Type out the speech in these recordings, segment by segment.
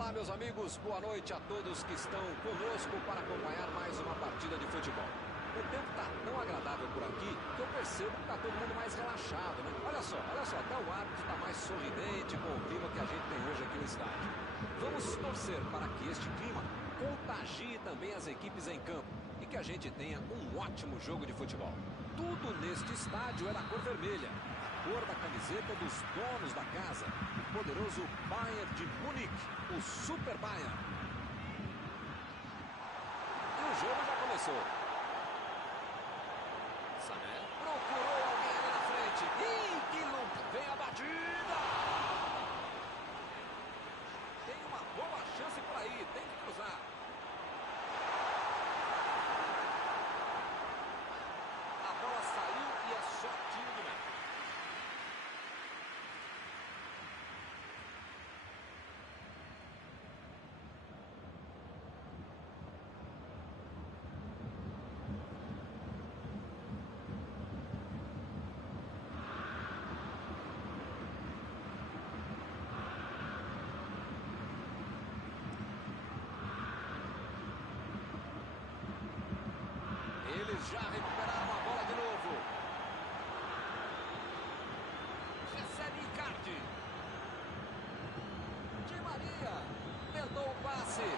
Olá, meus amigos, boa noite a todos que estão conosco para acompanhar mais uma partida de futebol. O tempo está tão agradável por aqui que eu percebo que está todo mundo mais relaxado, né? Olha só, até o árbitro está mais sorridente com o clima que a gente tem hoje aqui no estádio. Vamos torcer para que este clima contagie também as equipes em campo e que a gente tenha um ótimo jogo de futebol. Tudo neste estádio é da cor vermelha, a cor da camiseta dos donos da casa, o poderoso Bayern de Munique, o Super Bayern. E o jogo já começou. Sané procurou alguém ali na frente. Ih, que luta! Vem a batida! Tem uma boa chance por aí, tem que cruzar. A bola saiu e é só tiro de meta. Eles já recuperaram a bola de novo. Recebe Icardi. Di Maria tentou o passe.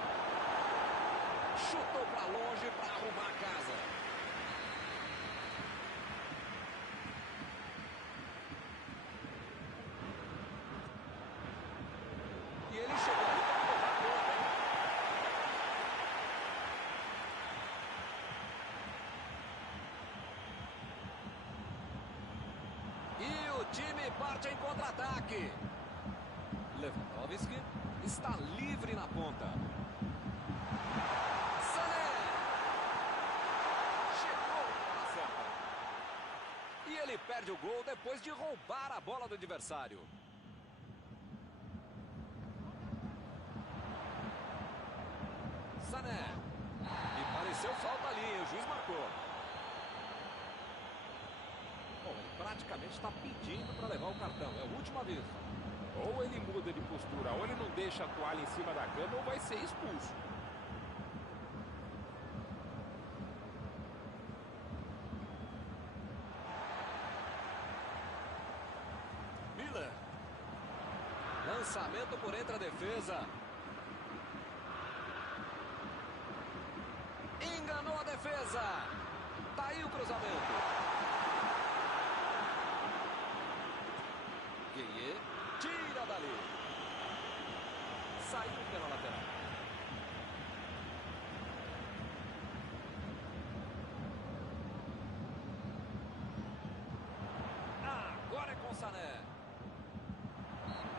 Chutou para longe para arrumar a casa. E ele chegou ali para tomar conta, hein? E o time parte em contra-ataque. Lewandowski está livre na ponta. Sané. Chegou na certa. E ele perde o gol depois de roubar a bola do adversário. Sané. E pareceu falta ali, o juiz marcou. Bom, ele praticamente está pedindo para levar o cartão. É o último aviso. Ou ele muda de postura, ou ele não deixa a toalha em cima da cama, ou vai ser expulso. Miller. Lançamento por entre a defesa. Enganou a defesa. Tá aí o cruzamento. Gueye tira dali. Saiu pela lateral. Agora é com Sané.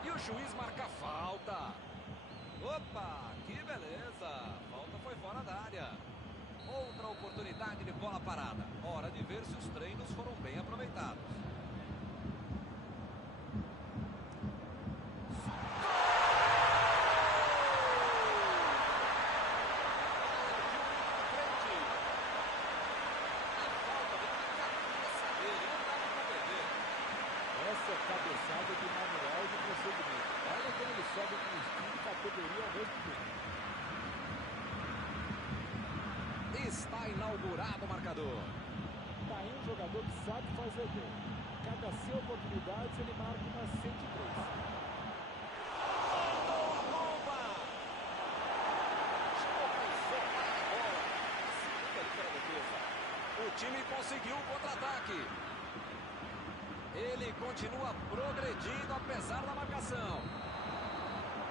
E o juiz marca falta. Opa, que beleza. A falta foi fora da área. Outra oportunidade de bola parada. Hora de ver se os treinos foram bem aproveitados. Essa é cabeçada de manual de procedimento. Olha como ele sobe com estilo e categoria ao mesmo tempo. Está inaugurado o marcador. Tá aí um jogador que sabe fazer gol. Cada 100 oportunidades ele marca umas 103. Mandou a bomba! Chegou para enforcar a bola. Segunda ali pela defesa. O time conseguiu o contra-ataque. Ele continua progredindo apesar da marcação.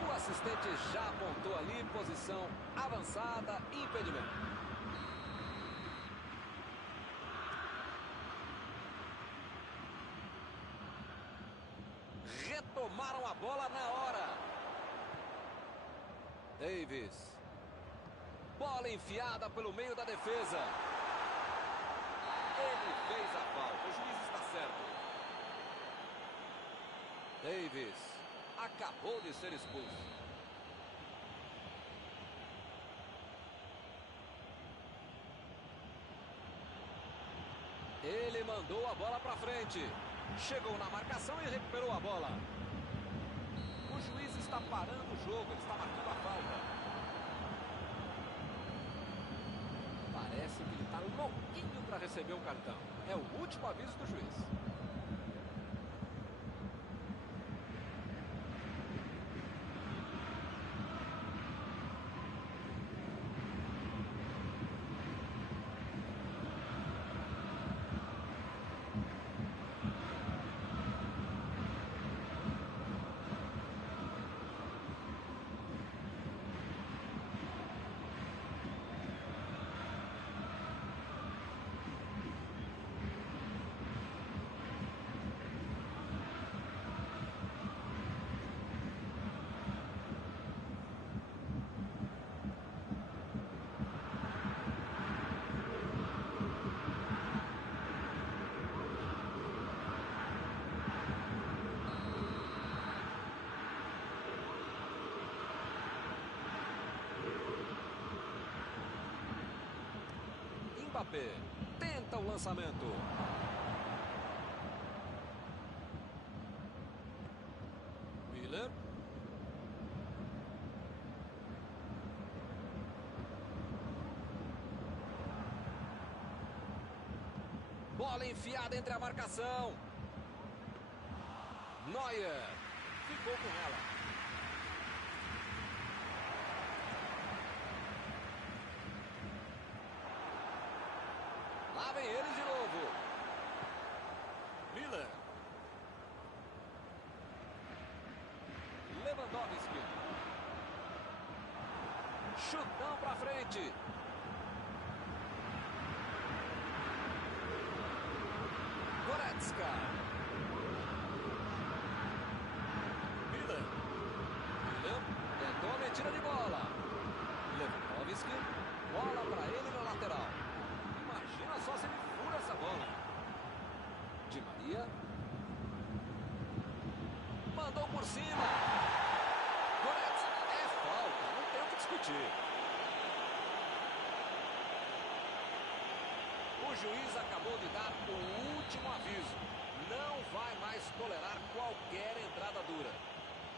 O assistente já apontou ali, posição avançada, impedimento. Retomaram a bola na hora. Davis. Bola enfiada pelo meio da defesa. Ele fez a falta, o juiz está certo. Davis acabou de ser expulso. Ele mandou a bola para frente. Chegou na marcação e recuperou a bola. O juiz está parando o jogo, ele está marcando a falta. pouquinho para receber o cartão. É o último aviso do juiz. Mbappé tenta o lançamento. Miller. Bola enfiada entre a marcação. Neuer ficou com ela. Lá vem eles de novo. Miller. Lewandowski. Chutão pra frente. Goretzka. Miller. Tentou a metida de bola. Lewandowski. Bola pra ele na lateral. Imagina só se ele fura essa bola. Di Maria. Mandou por cima. Goretzka. É falta. Não tem o que discutir. O juiz acabou de dar o último aviso. Não vai mais tolerar qualquer entrada dura.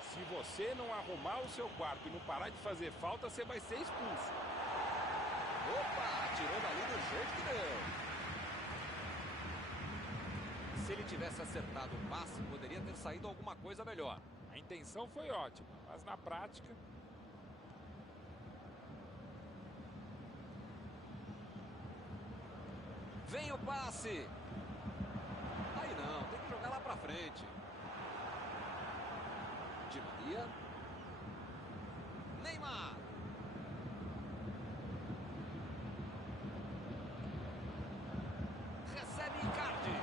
Se você não arrumar o seu quarto e não parar de fazer falta, você vai ser expulso. Opa, tirou dali do jeito que deu. Se ele tivesse acertado o passe, poderia ter saído alguma coisa melhor. A intenção foi ótima, mas na prática... Vem o passe. Aí não, tem que jogar lá pra frente. Di Maria. Neymar. Recebe Icardi.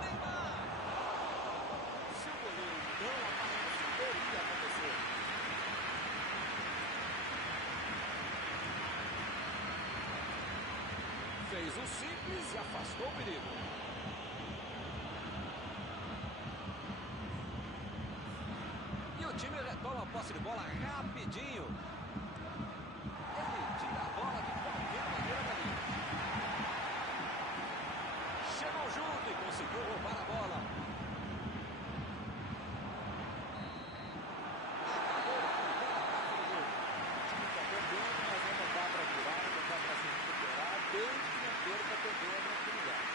Neymar. Se o goleiro não aparece, poderia acontecer. Fez o simples e afastou o perigo. E o time retoma a posse de bola rapidinho. Ele tira a bola de qualquer maneira dali. Chegou junto e conseguiu roubar a bola. Acabou a primeira parte do jogo. O time está perdendo, mas ainda dá para virar, ainda dá para se recuperar, desde que não perca também a tranquilidade.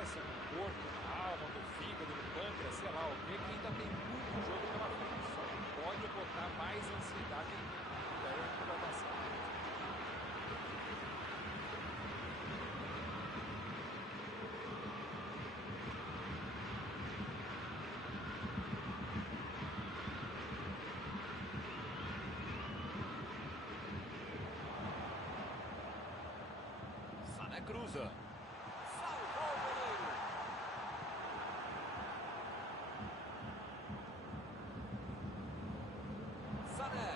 cabeça, no corpo, na alma, no fígado, no pâncreas, sei lá o que ainda tem muito jogo pela frente. Só não pode botar mais ansiedade em mim. E aí não vai passar. Sané cruza. Salvou o goleiro. Sané.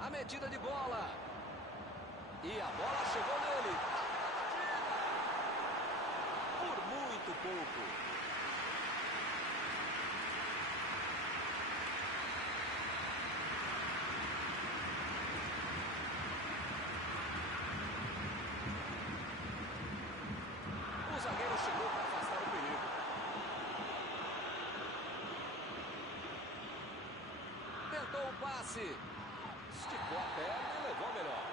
A metida de bola. E a bola chegou nele. Por muito pouco. O zagueiro chegou para afastar o perigo. Tentou o passe. Esticou a perna e levou melhor.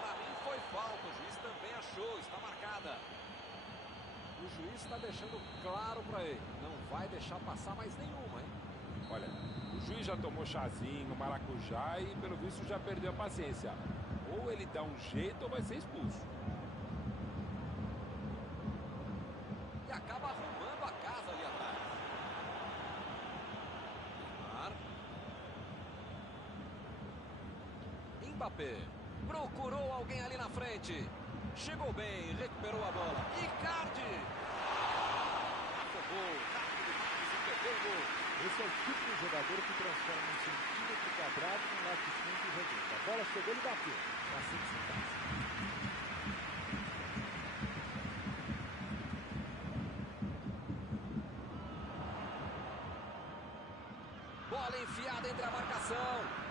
Para mim foi falta. O juiz também achou. Está marcada. O juiz está deixando claro para ele. Não vai deixar passar mais nenhuma, hein? Olha, o juiz já tomou chazinho, maracujá e pelo visto já perdeu a paciência. Ou ele dá um jeito ou vai ser expulso. E acaba arrumando a casa ali atrás. Neymar. Mbappé. Procurou alguém ali na frente. Chegou bem, recuperou a bola. Icardi. Afogou, rápido demais e perdeu o gol. Esse é o tipo de jogador que transforma um centímetro quadrado num latifúndio redondo. A bola chegou, ele bateu. É assim que se faz. Bola enfiada entre a marcação.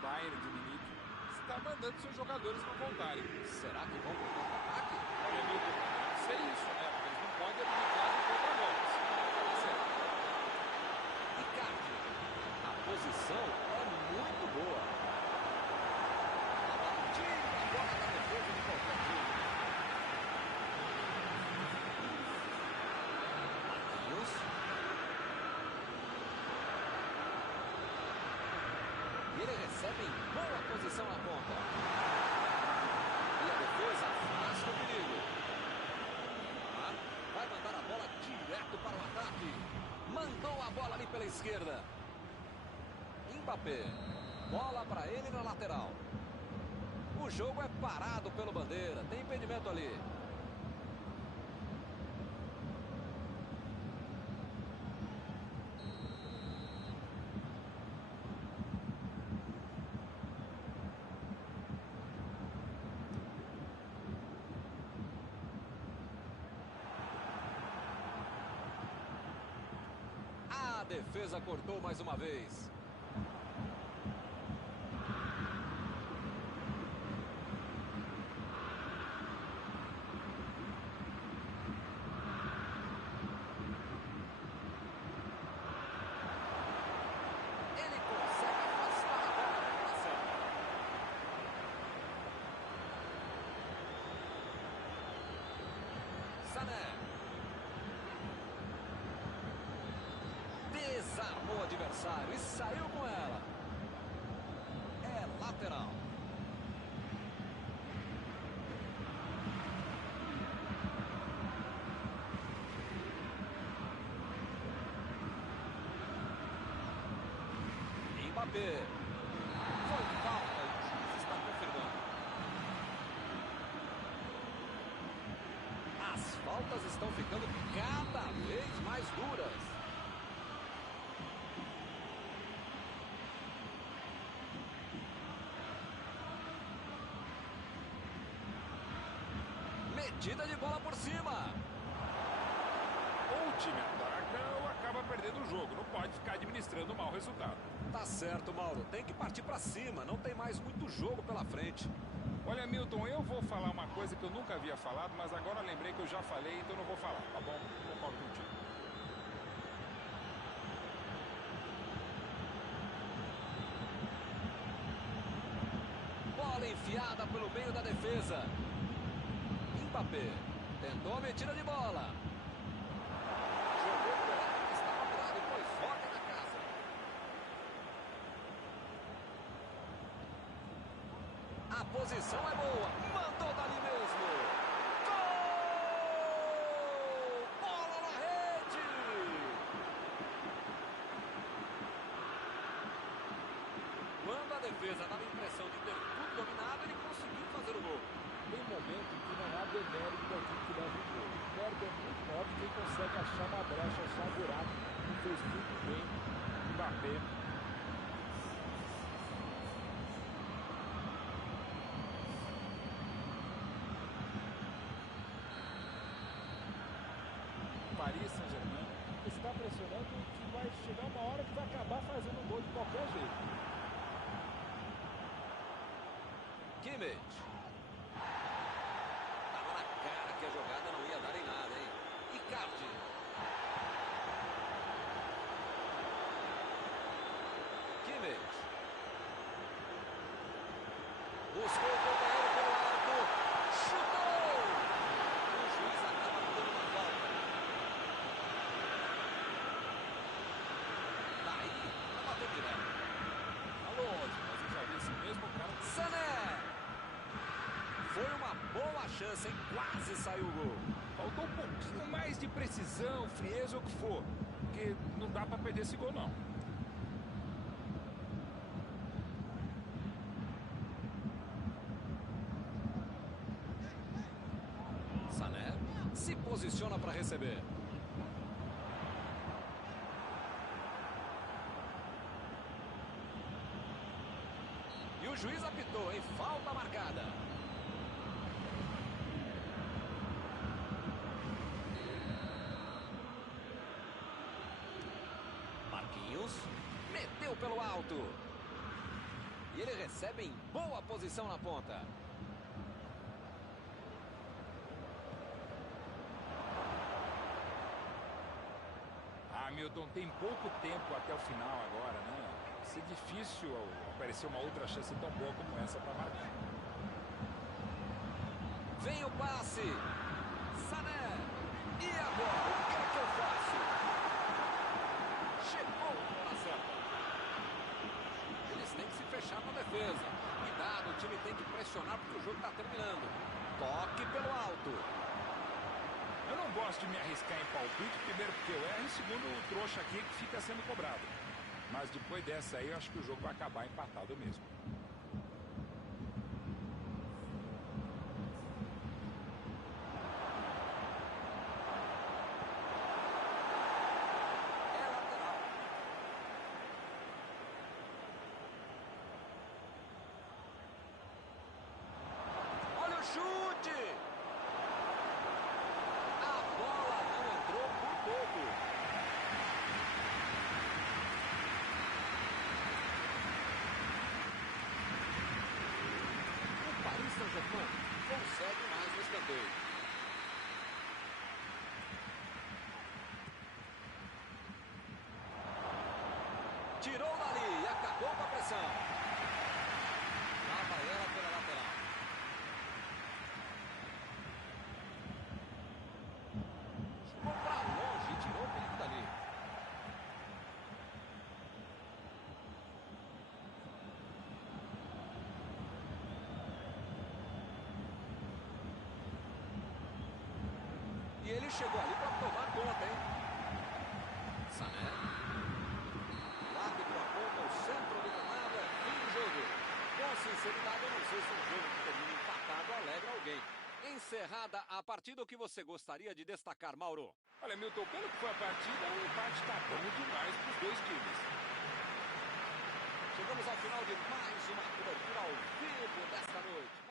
Bayern de Munique está mandando seus jogadores não voltarem. Será que vão pro contra-ataque? Olha, amigo, deve ser isso, né? Porque eles não podem abdicar do contra-golpe. Senão vai dar certo. Icardi. A posição é muito boa. Tira a bola da defesa de qualquer time. Marquinhos. E ele recebe em boa posição na ponta. E a defesa afasta o perigo. Vai mandar a bola direto para o ataque. Mandou a bola ali pela esquerda. Mbappé. Bola para ele na lateral. O jogo é parado pelo bandeira. Tem impedimento ali. A defesa cortou mais uma vez. Ele consegue afastar a bola da marcação. Sané. Desarmou o adversário e saiu com ela. É lateral. Mbappé. Foi falta e o juiz está confirmando. As faltas estão ficando cada vez mais duras. Metida de bola por cima. Ou o time ataca ou acaba perdendo o jogo. Não pode ficar administrando um mau resultado. Tá certo, Mauro. Tem que partir pra cima. Não tem mais muito jogo pela frente. Olha, Milton, eu vou falar uma coisa que eu nunca havia falado, mas agora lembrei que eu já falei, então não vou falar, tá bom? Concordo contigo. Bola Bola enfiada pelo meio da defesa. Mbappé tentou a metida de bola. Jogou o goleiro que estava do lado e pôs ordem na casa. A posição é boa. Mandou dali mesmo. Gol! Bola na rede! Quando a defesa dava a impressão de ter tudo dominado, ele conseguiu fazer o gol. Tem momento que não há demérito daquilo que leva o gol. O mérito é muito maior de quem consegue achar uma brecha, achar um buraco. E fez muito bem o Mbappé. Paris Saint-Germain Está pressionando que vai chegar uma hora que vai acabar fazendo um gol de qualquer jeito. Kimmich. Tava na cara que a jogada não ia dar em nada, hein? Icardi. Kimmich. Buscou o companheiro pelo alto. Chutou! O juiz acaba dando uma falta. Daí, pra bater direto. tá longe, mas eu já vi esse mesmo cara. Sané! Foi uma boa chance, hein? Quase saiu o gol. Faltou um pouquinho mais de precisão, frieza ou o que for. Porque não dá pra perder esse gol, não. Sané se posiciona para receber. E o juiz apitou, hein? Falta marcada. Marquinhos meteu pelo alto. E ele recebe em boa posição na ponta. Hamilton tem pouco tempo até o final agora, né? Vai ser difícil aparecer uma outra chance tão boa como essa para marcar. Vem o passe. Sané. E agora? O que é que eu faço? Chegou na certa. Eles têm que se fechar com a defesa. Cuidado, o time tem que pressionar porque o jogo está terminando. Toque pelo alto. Eu não gosto de me arriscar em palpite, primeiro porque eu erro e segundo o trouxa aqui que fica sendo cobrado. Mas depois dessa aí eu acho que o jogo vai acabar empatado mesmo. É lateral. Olha o chute! A bola não entrou por pouco. O Paris Saint-Germain consegue mais no escanteio. Tirou dali e acabou com a pressão. Lá vai ela pela lateral. Jogou pra longe e tirou o perigo dali. E ele chegou ali para tomar conta, hein? Sané. O árbitro aponta o centro do gramado, é fim do jogo. Com sinceridade, eu não sei se um jogo que termina empatado alegra alguém. Encerrada a partida, o que você gostaria de destacar, Mauro? Olha, Milton, pelo que foi a partida, o empate tá bom demais para os dois times. Chegamos ao final de mais uma cobertura ao vivo desta noite.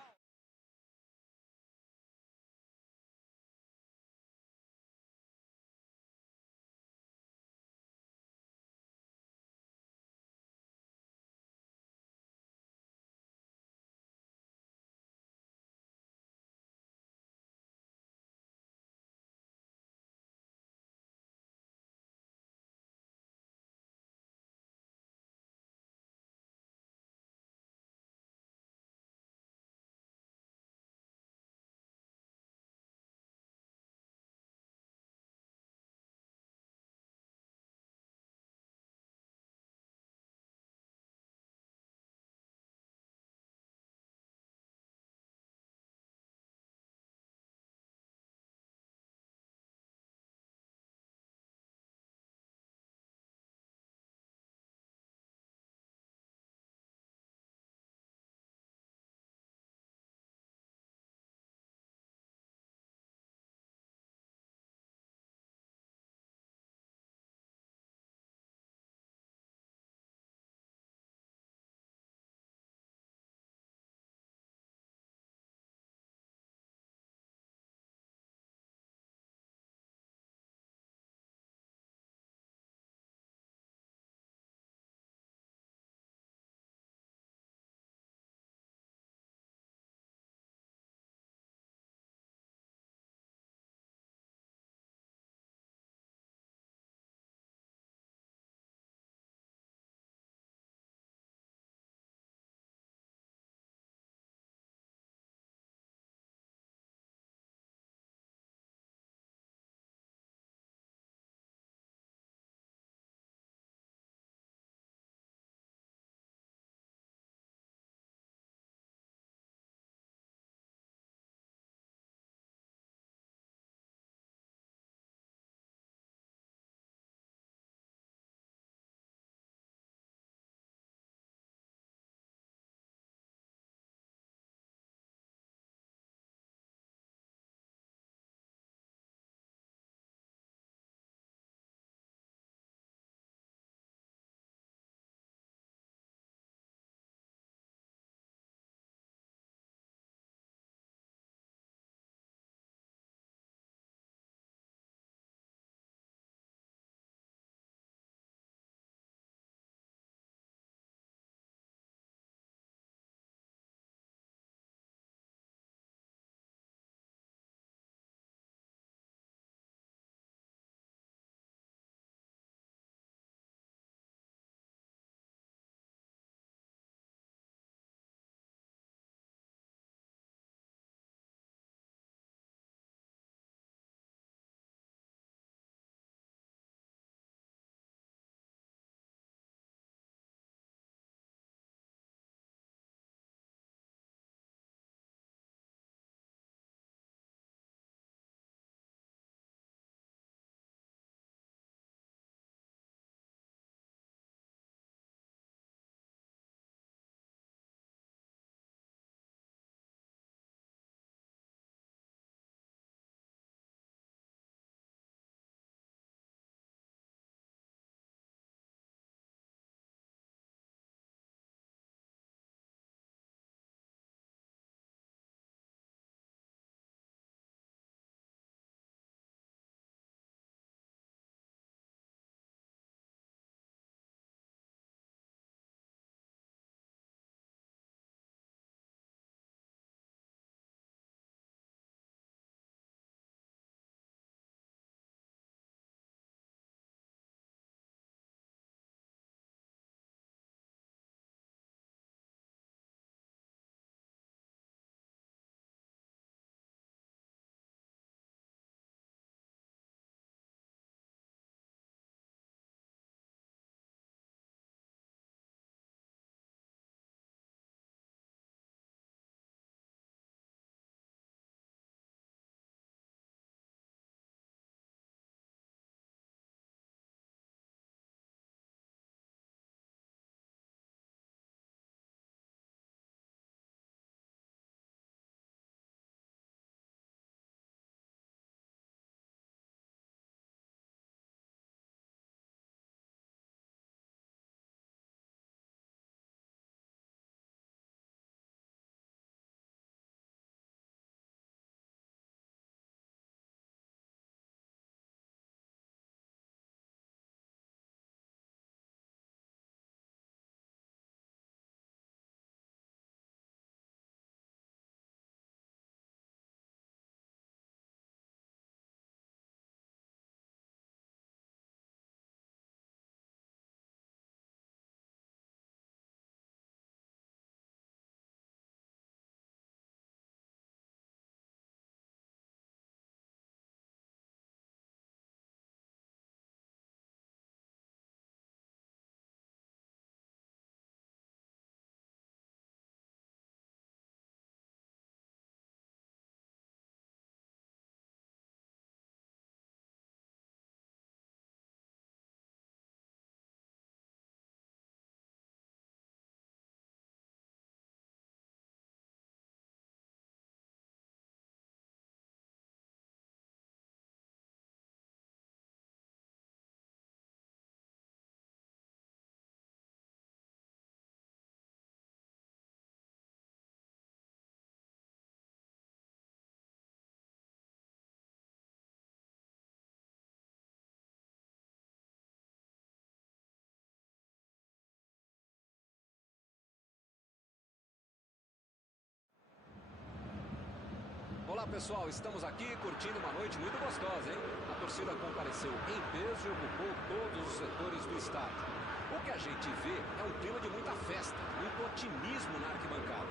pessoal, estamos aqui curtindo uma noite muito gostosa, hein? A torcida compareceu em peso e ocupou todos os setores do estádio. O que a gente vê é um clima de muita festa, muito otimismo na arquibancada.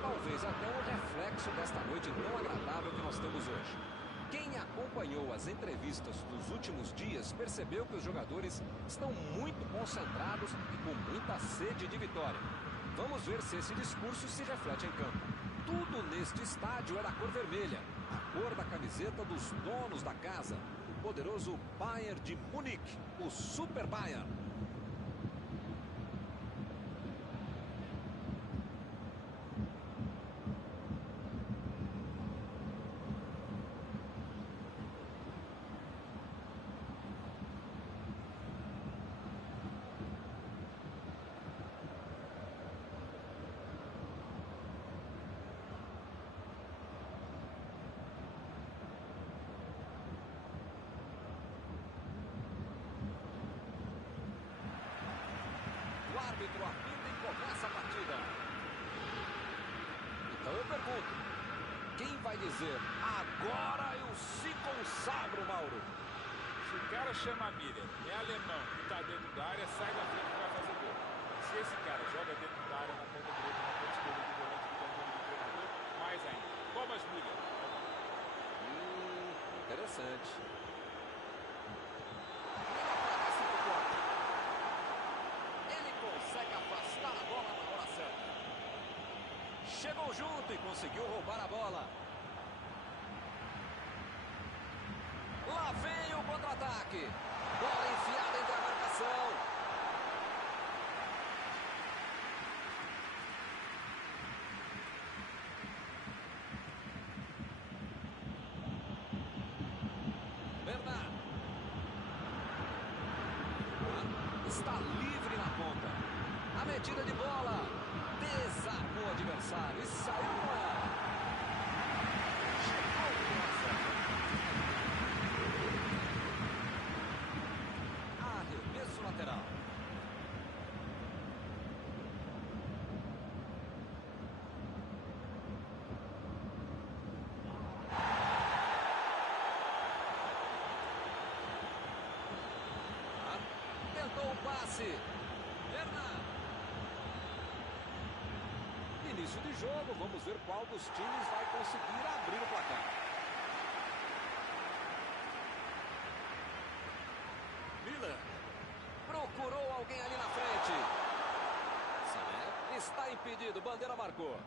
Talvez até um reflexo desta noite tão agradável que nós temos hoje. Quem acompanhou as entrevistas dos últimos dias percebeu que os jogadores estão muito concentrados e com muita sede de vitória. Vamos ver se esse discurso se reflete em campo. Tudo neste estádio é da cor vermelha, a cor da camiseta dos donos da casa, o poderoso Bayern de Munique, o Super Bayern. O árbitro apita e começa a partida. Então eu pergunto, quem vai dizer, agora eu se consagro, Mauro? Se o cara chama a Miller, é alemão e tá dentro da área, sai da frente e vai fazer gol. Se esse cara joga dentro da área, na ponta direita, na ponta esquerda do volante do campo do treinador, mais ainda. Thomas Miller. Interessante. Ele consegue afastar a bola na hora certa. Chegou junto e conseguiu roubar a bola. Lá vem o contra-ataque. Bola enfiada entre a marcação. Bernard. Está livre na ponta. A metida de bola. Desarmou o adversário e saiu com ela. Chegou com essa. Arremesso lateral. Tentou o passe. Bernard. Início de jogo, vamos ver qual dos times vai conseguir abrir o placar. Miller procurou alguém ali na frente. Sané está impedido, bandeira marcou.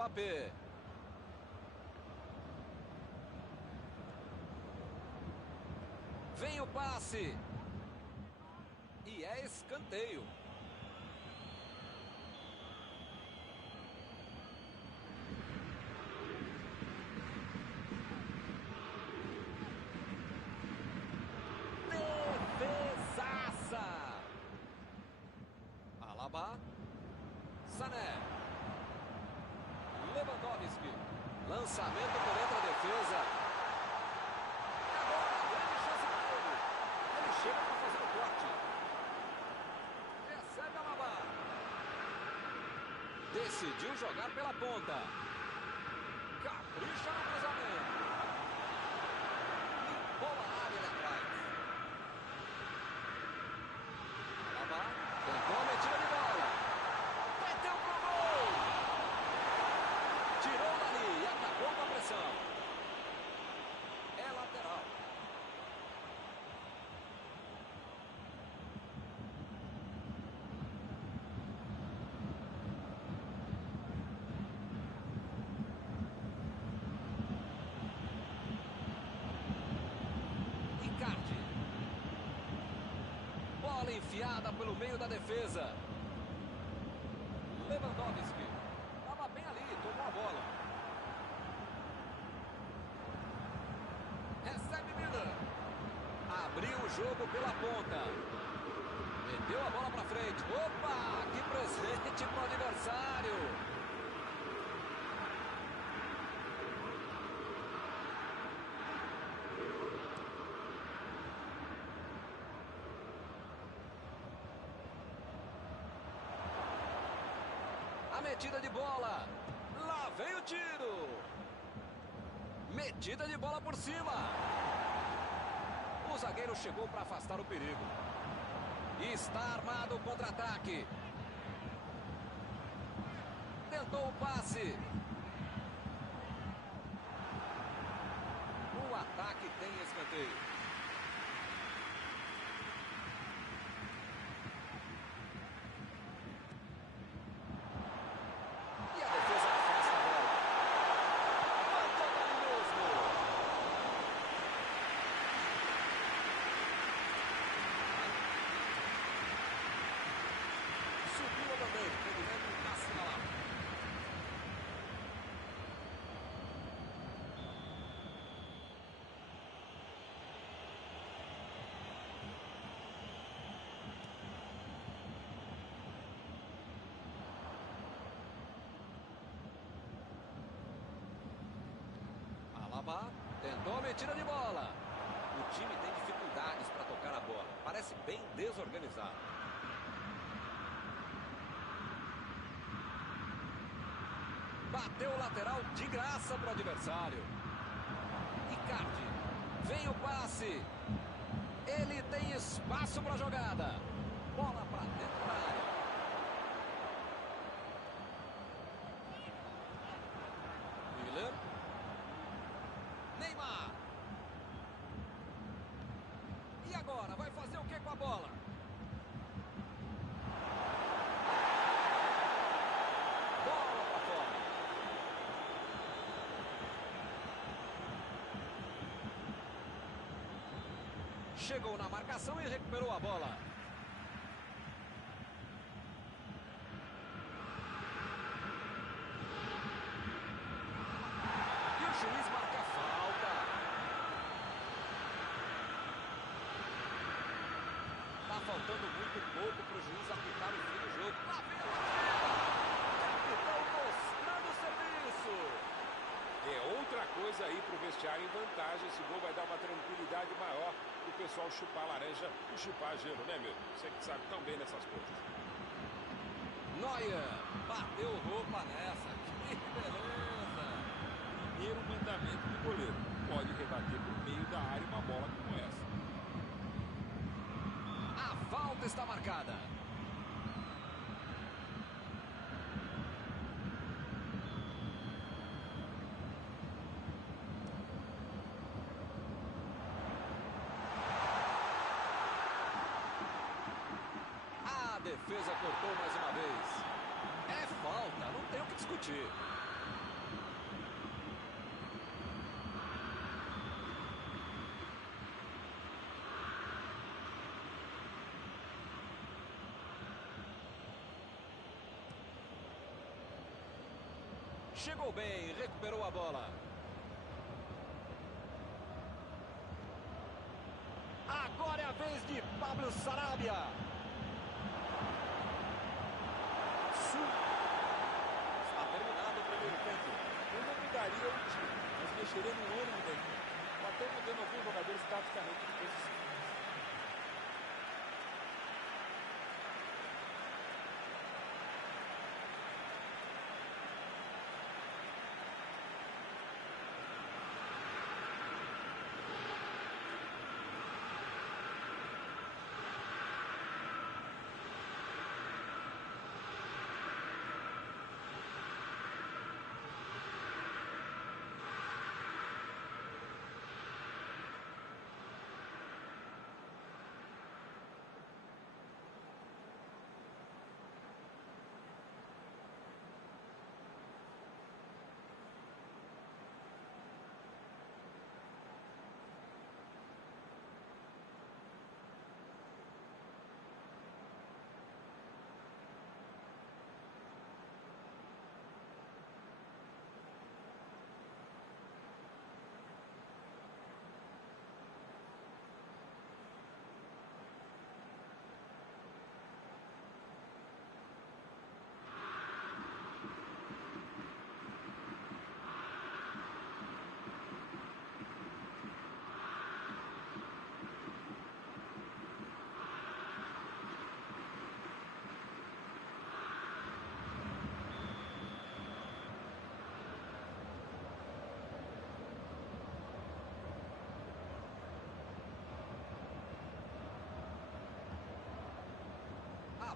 Mbappé. Vem o passe. E é escanteio. Defesaça. Alaba. Sané. Lewandowski. Lançamento por entre a defesa. E agora, grande chance para ele. Ele chega para fazer o corte. Recebe a Alaba. Decidiu jogar pela ponta. Capricha no cruzamento. Limpou a área ali atrás. Alaba tentou a metida de bola. Meteu pro gol. Tirou dali e acabou com a pressão. É lateral. enfiada pelo meio da defesa. Lewandowski. Estava bem ali, tomou a bola. Recebe Miller. Abriu o jogo pela ponta. Meteu a bola para frente. Opa, que presente para o adversário. A metida de bola. Lá vem o tiro. Metida de bola por cima. O zagueiro chegou para afastar o perigo. Está armado o contra-ataque. Tentou o passe. O ataque tem escanteio. Tentou a metida de bola. O time tem dificuldades para tocar a bola. Parece bem desorganizado. Bateu o lateral de graça para o adversário. Icardi. Vem o passe. Ele tem espaço para a jogada. Bola para dentro da área. Miller. Neymar. E agora? Vai fazer o que com a bola? Bola para fora. Chegou na marcação e recuperou a bola. E o juiz marca falta. Tá faltando muito pouco para o juiz apitar o fim do jogo. Lá vem a capitão mostrando o serviço. É outra coisa aí para o vestiário em vantagem. Esse gol vai dar uma tranquilidade maior para o pessoal chupar laranja e chupar gelo, né, meu? Você que sabe tão bem nessas coisas. Neuer bateu roupa nessa. Que beleza. Primeiro mandamento do goleiro: pode rebater por meio da área uma bola como essa. A falta está marcada. A defesa cortou mais uma vez. É falta, não tem o que discutir. Chegou bem, recuperou a bola. Agora é a vez de Pablo Sarabia. Está terminado o primeiro tempo. Eu não mudaria o time, mas mexeria no ânimo da equipe. Até mudando alguns jogadores taticamente de posição.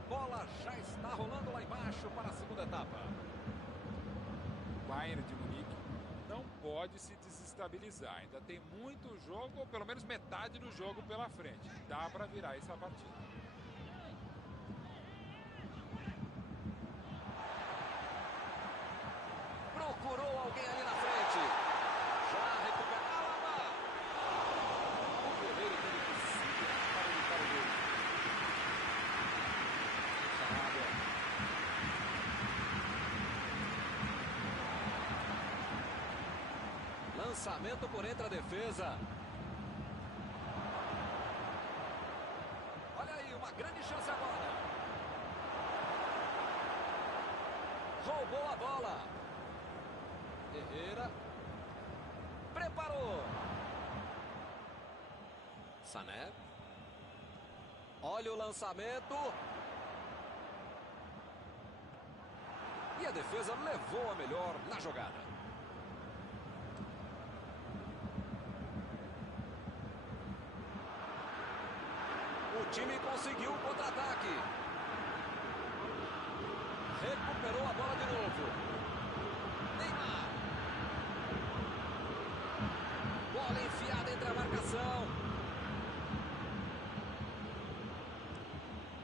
bola já está rolando lá embaixo para a segunda etapa. O Bayern de Munique não pode se desestabilizar. Ainda tem muito jogo, ou pelo menos metade do jogo pela frente. Dá para virar essa partida. Procurou alguém ali na frente. Já recuperou a bola. O goleiro teve que segurar para evitar o gol. Lançamento por entre a defesa. Olha aí, uma grande chance agora. Roubou a bola. Herrera. Preparou. Sané. Olha o lançamento. E a defesa levou a melhor na jogada. O time conseguiu o contra-ataque. Recuperou a bola de novo. Neymar. Bola enfiada entre a marcação.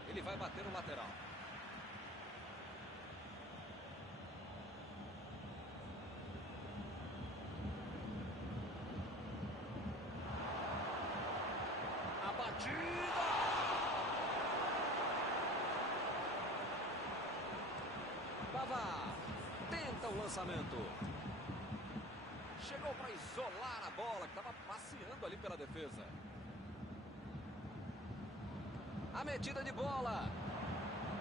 Ele vai bater no lateral. A batida. Pavard tenta o lançamento. Chegou para isolar a bola que estava passeando ali pela defesa. A metida de bola.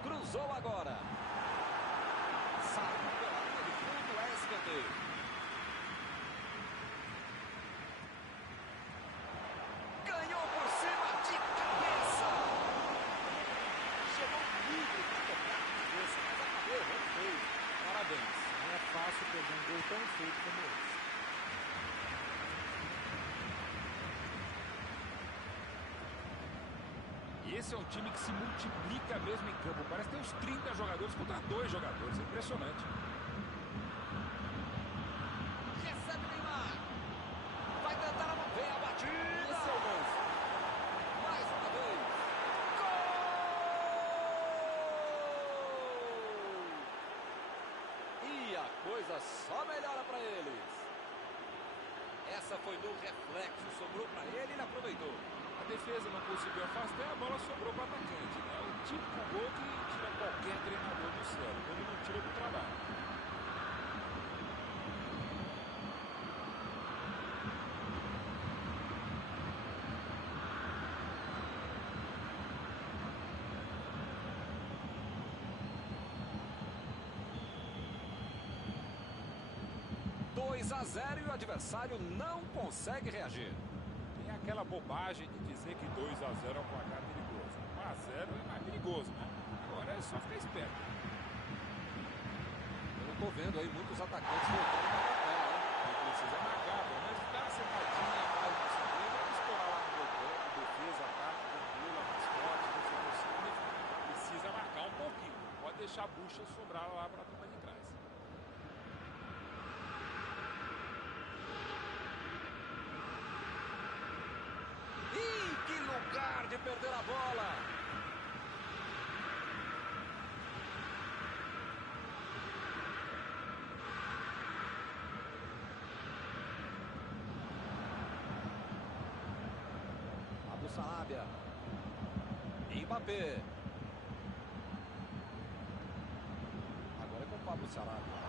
Cruzou agora. Saiu pela linha de fundo, é escanteio. Ganhou por cima de cabeça. Chegou livre para tocar de cabeça, mas acabou errando feio. Parabéns. Não é fácil perder um gol tão feito como esse. E esse é um time que se multiplica mesmo em campo. Parece que tem uns 30 jogadores contra 2 jogadores. É impressionante. Recebe Neymar. Vai tentar vem a batida. Esse é o lance. Mais uma vez. Gol! E a coisa só melhora para eles. Essa foi no reflexo. Sobrou para ele e ele aproveitou. A defesa não conseguiu afastar e a bola sobrou para o atacante, né? O típico gol que tira qualquer treinador do sério, quando não tira do trabalho. Dois a 0 e o adversário não consegue reagir. Tem aquela bobagem de dizer que 2 a 0 é um placar perigoso. 1 a 0 é mais perigoso, né? Agora é só ficar esperto. Eu não tô vendo aí muitos atacantes voltando para atacar, né? Não precisa marcar, pelo menos dá uma sentadinha atrás do seu dedo e estourar lá no gol campo, defesa, ataque, gol, mais forte, se for possível. Precisa marcar um pouquinho. Pode deixar a bucha sobrar lá para a turma de trás. Que lugar de perder a bola! Abu Sarabia. Mbappé. Agora é com o Pablo Sarabia.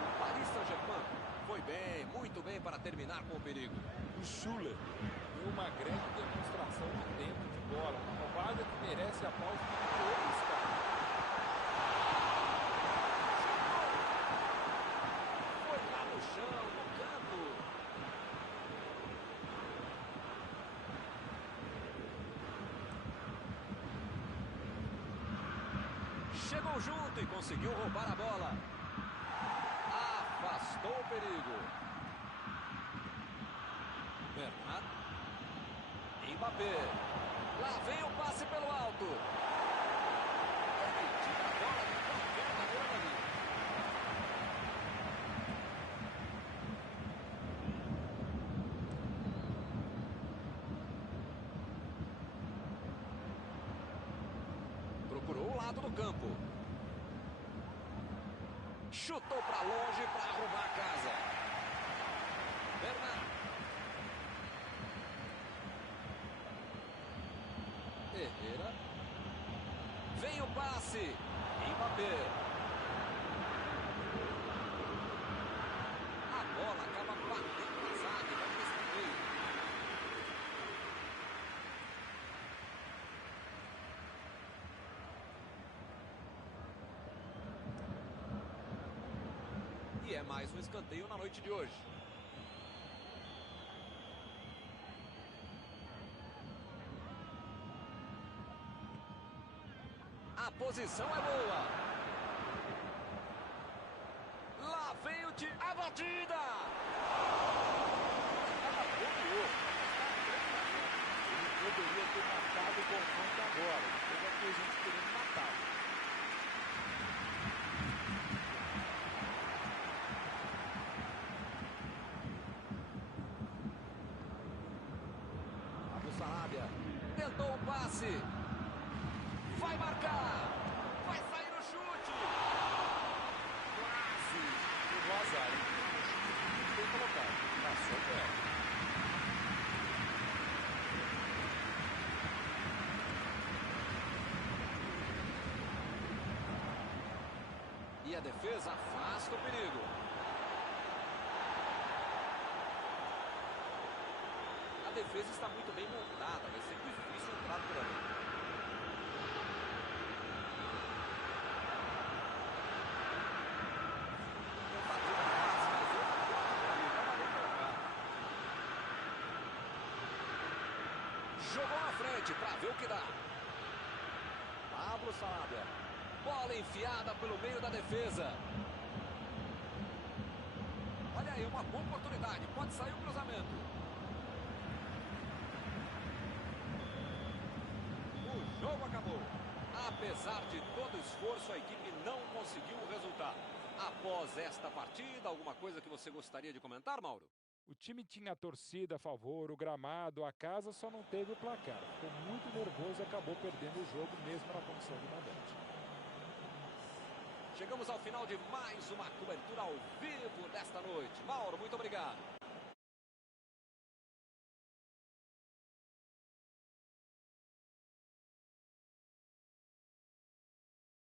O Paris Saint-Germain foi bem, muito bem para terminar com o perigo. O Schuller deu uma grande demonstração de tempo de bola. Uma roubada que merece aplauso de todos, cara. Foi lá no chão, no canto. Chegou junto e conseguiu roubar a bola. Afastou o perigo. Bernat. Mbappé. Lá vem o passe pelo alto. Ele tira a bola de qualquer maneira dali. Procurou o lado do campo. Chutou para longe para arrumar a casa. Bernardo. Herrera. Vem o passe. Mbappé. A bola acaba batendo na zaga e vai para escanteio. E é mais um escanteio na noite de hoje. A posição é boa. Lá vem o time. A batida! Ela bloqueou. Ele poderia ter matado o confronto agora. Teve aqui a gente querendo matar. Abu Sarabia tentou o passe. Vai marcar. Vai sair o chute. Quase. Levou azar, hein? Muito bem colocado. Passou o pé. E a defesa afasta o perigo. A defesa está muito bem montada. Vai ser difícil entrar por ali. Jogou na frente para ver o que dá. Pablo Sarabia. Bola enfiada pelo meio da defesa. Olha aí, uma boa oportunidade. Pode sair o cruzamento. O jogo acabou. Apesar de todo o esforço, a equipe não conseguiu o resultado. Após esta partida, alguma coisa que você gostaria de comentar, Mauro? O time tinha a torcida a favor, o gramado, a casa, só não teve o placar. Ficou muito nervoso e acabou perdendo o jogo, mesmo na condição de mandante. Chegamos ao final de mais uma cobertura ao vivo desta noite. Mauro, muito obrigado.